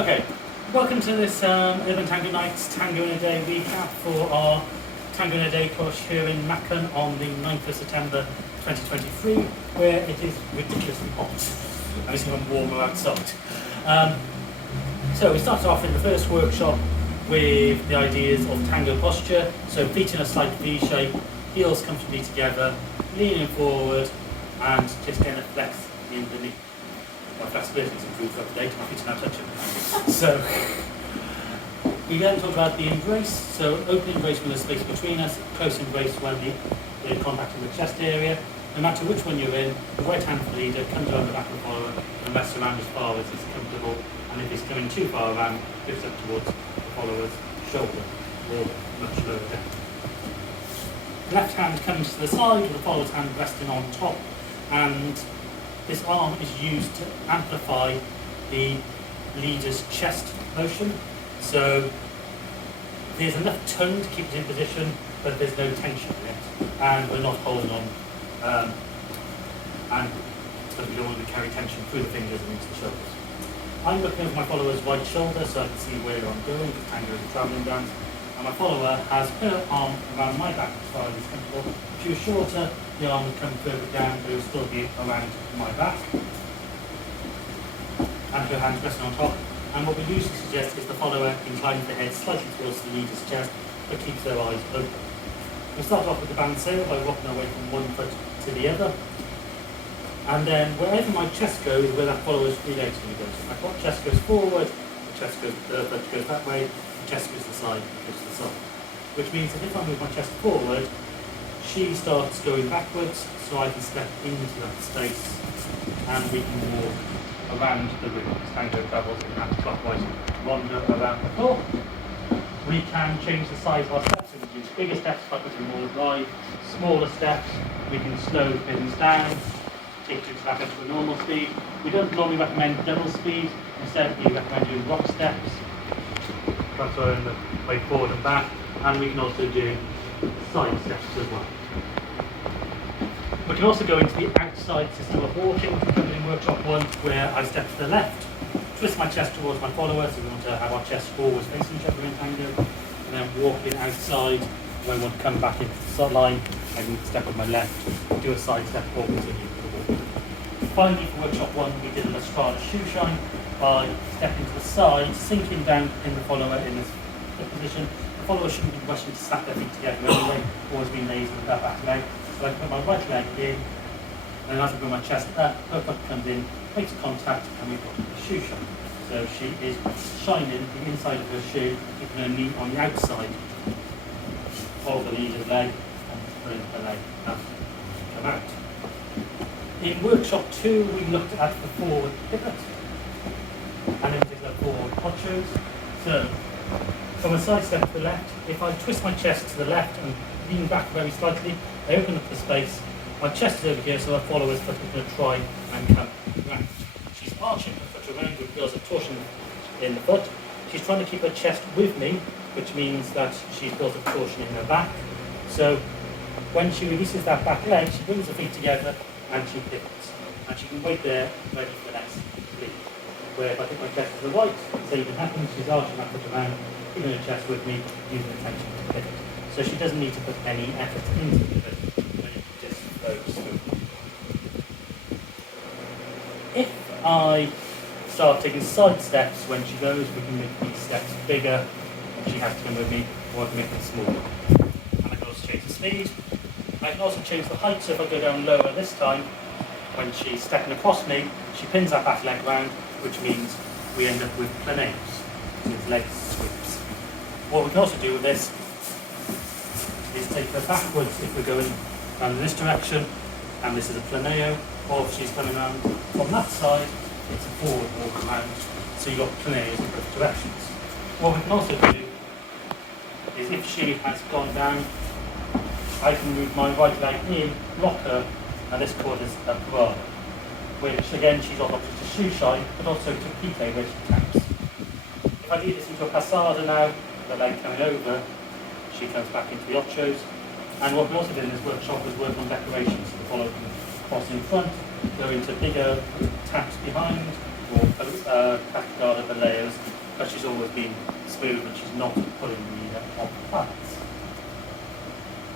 Okay, welcome to this Urban Tango Nights Tango in a Day recap for our Tango in a Day push here in Machen on the 9th of September 2023, where it is ridiculously hot and it's even warmer outside. So we started off in the first workshop with the ideas of tango posture, so feet in a slight V shape, heels comfortably together, leaning forward and just getting a flex in the knee. My flexibility has improved up to date, my feet are now touching. So, we then talk about the embrace, so open embrace when there's space between us, close embrace when the contact in the chest area. No matter which one you're in, the right hand for the leader comes around the back of the follower and rests around as far as it's comfortable, and if it's coming too far around, drifts up towards the follower's shoulder, or much lower down. Left hand comes to the side with the follower's hand resting on top, and this arm is used to amplify the leader's chest motion. So there's enough tone to keep it in position, but there's no tension in it. And we're not holding on, and so we don't want to carry tension through the fingers and into the shoulders. I'm looking over my follower's right shoulder so I can see where I'm going, because tango is a travelling dance. And my follower has her arm around my back as far as it's comfortable. If she was shorter, the arm would come further down, but it would still be around my back. And her hands resting on top. And what we usually suggest is the follower inclines the head slightly towards the leader's chest, but keeps their eyes open. We start off with the balanceo by rocking away from one foot to the other. And then wherever my chest goes, where that follower's free legs going to go. So if my chest goes forward, the chest goes, foot goes that way, the chest goes to the side, goes to the side. Which means that if I move my chest forward, she starts going backwards, so I can step into that space and we can walk around the room. As tango travels in anti-clockwise, wander around the floor. We can change the size of our steps, so we can use bigger steps by putting more drive, smaller steps, we can slow things down, take things back up to a normal speed. We don't normally recommend double speed, instead we recommend doing rock steps, transferring the way forward and back, and we can also do side steps as well. We can also go into the outside system of walking, covered in workshop 1, where I step to the left, twist my chest towards my follower, so we want to have our chests always facing each other in tango, and then walking outside. When I want to come back into the line, I can step with my left, do a side step, or continue to walk. Finally, for workshop 1, we did a Lestrada shoe shine by stepping to the side, sinking down in the follower in this position. The follower shouldn't be rushing to snap their feet together anyway, always being lazy with that back leg. So I put my right leg in, and as I bring my chest up, her foot comes in, makes contact, and we've got a shoe shine. So she is shining the inside of her shoe, keeping her knee on the outside of the leader's leg, and pulling her leg up, come out. In workshop 2, we looked at the forward pivot, and in particular forward ochos. So, from a side step to the left, if I twist my chest to the left and lean back very slightly, I open up the space, my chest is over here, so my follower's foot is going to try and come round. She's arching her foot around, which feels a torsion in the foot. She's trying to keep her chest with me, which means that she's built a torsion in her back. So when she releases that back leg, she brings her feet together and she pivots. And she can wait there, ready for the next leap. Where if I take my chest to the right, same thing happens, she's arching that foot around, keeping her chest with me, using the tension to pivot. So she doesn't need to put any effort into the pivot when it just flows through. If I start taking side steps when she goes, we can make these steps bigger if she has to come with me, or I can make them smaller. And I can also change the speed. I can also change the height, so if I go down lower this time, when she's stepping across me, she pins that back leg round, which means we end up with planeos, with leg sweeps. What we can also do with this is take her backwards if we're going around in this direction, and this is a planeo, or if she's coming around on that side, it's a forward walk around, so you've got planeos in both directions. What we can also do is if she has gone down, I can move my right leg in, lock her, and this causes a parada, which again she's not opposite to shoe shine, but also to pique where she taps. If I lead this into a passada now, the leg coming over, she comes back into the ochos. And what we also did in this workshop was work on decorations. So the follower can cross in front, go into bigger taps behind, or Cadenas Planeo, but she's always been smooth and she's not pulling the off parts.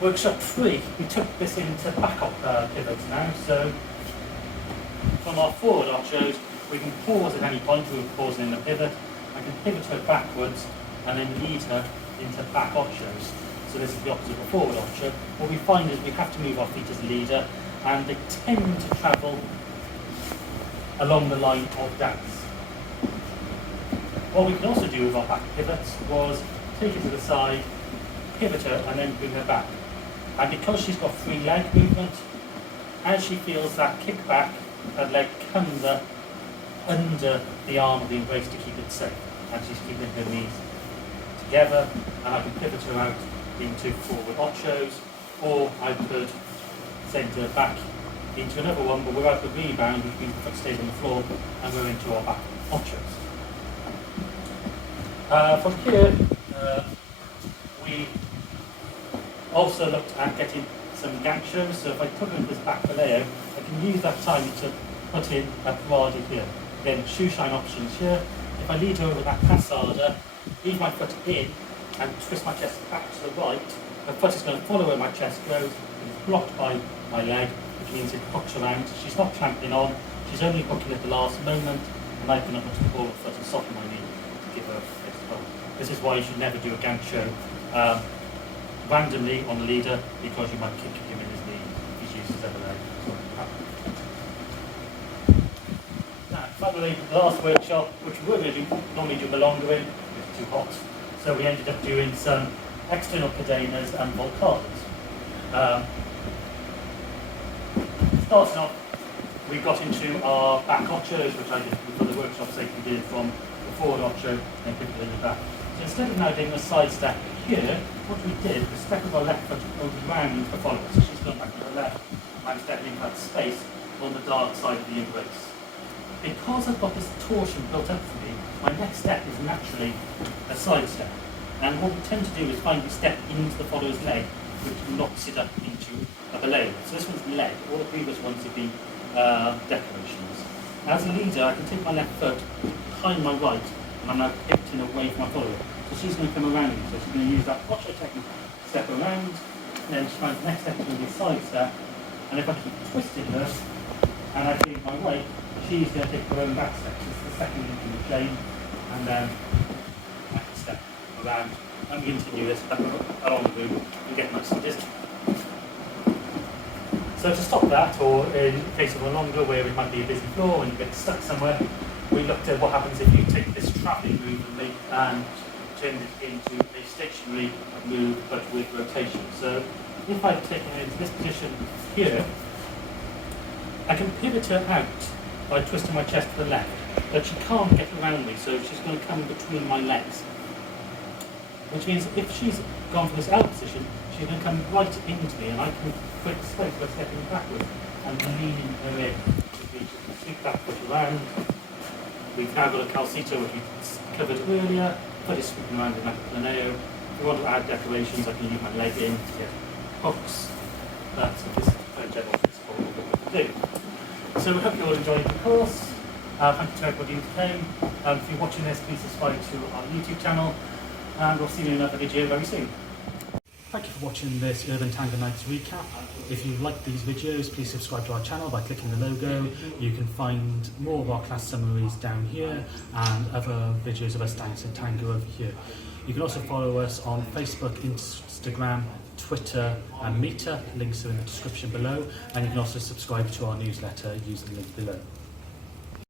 Workshop 3, we took this into back-up pivots now, so from our forward Ochos, we can pause at any point. We're pausing in the pivot. I can pivot her backwards and then lead her into back Ochos. So this is the opposite of a forward Ocho. What we find is we have to move our feet as a leader, and they tend to travel along the line of dance. What we can also do with our back pivots was take her to the side, pivot her, and then bring her back. And because she's got free leg movement, as she feels that kick back, her leg comes up under the arm of the embrace to keep it safe. And she's keeping her knees together, and I can pivot her out into forward Ochos, or I could send her back into another one, but without the rebound, which means the foot stays on the floor, and we're into our back Ochos. From here, we also looked at getting some Ganchos. So if I put in this back Planeo, I can use that time to put in a parade here. Then shoe shine options here. If I lead her over that passada, leave my foot in and twist my chest back to the right, her foot is going to follow where my chest goes. It's blocked by my leg, which means it hooks around. She's not trampling on, she's only hooking at the last moment, and I can up to the ball of foot and soften my knee to give her a fist hold. This is why you should never do a Gancho randomly on the leader, because you might kick him in his knee if he uses his other leg. Now, finally, the last workshop, which we were going to normally do Malonga in, it's too hot, so we ended up doing some external Cadenas and Volcadas. Starting off, we got into our back Ochos, which I did for the workshop sake we did from the forward Ocho and pivoted in the back. So instead of now doing a side step here, what we did was step with our left foot around the follower. So she's gone back to the left, and I'm stepping into that space on the dark side of the embrace. Because I've got this torsion built up for me, my next step is naturally a side step. And what we tend to do is find we step into the follower's leg, which knocks it up into a Planeo. So this one's leg. All the previous ones have been decorations. As a leader, I can take my left foot behind my right, and I'm now pivoting away from my follower. So she's going to come around me. So she's going to use that Ocho technique, step around, and then she finds the next step is going to be a side step. And if I keep twisting her, and I leave my weight, she's going to take her own back step. This is the second link in the chain, and then I can step around. And we continue this back along the room and get nice and distant. So to stop that, or in case of a longer where it might be a busy floor and you get stuck somewhere, we looked at what happens if you take this travelling move and turn it into a stationary move but with rotation. So if I've taken her into this position here, I can pivot her out by twisting my chest to the left, but she can't get around me, so she's going to come between my legs. Which means if she's gone for this out position, she's going to come right into me, and I can create space by stepping backwards and leaning her in. Which means she can sweep that foot around. We've now got a calcito, which we covered earlier. Foot is sweeping around in that Planeo. If you want to add decorations, I can use my leg in to get hooks. That's this very general principle of what we can do. So we hope you all enjoyed the course. Thank you to everybody who came. If you're watching this, please subscribe to our YouTube channel, and we'll see you in another video very soon. Thank you for watching this Urban Tango Nights recap. If you like these videos, please subscribe to our channel by clicking the logo. You can find more of our class summaries down here and other videos of us dancing tango over here. You can also follow us on Facebook, Instagram, Twitter and Meetup. Links are in the description below, and you can also subscribe to our newsletter using the link below.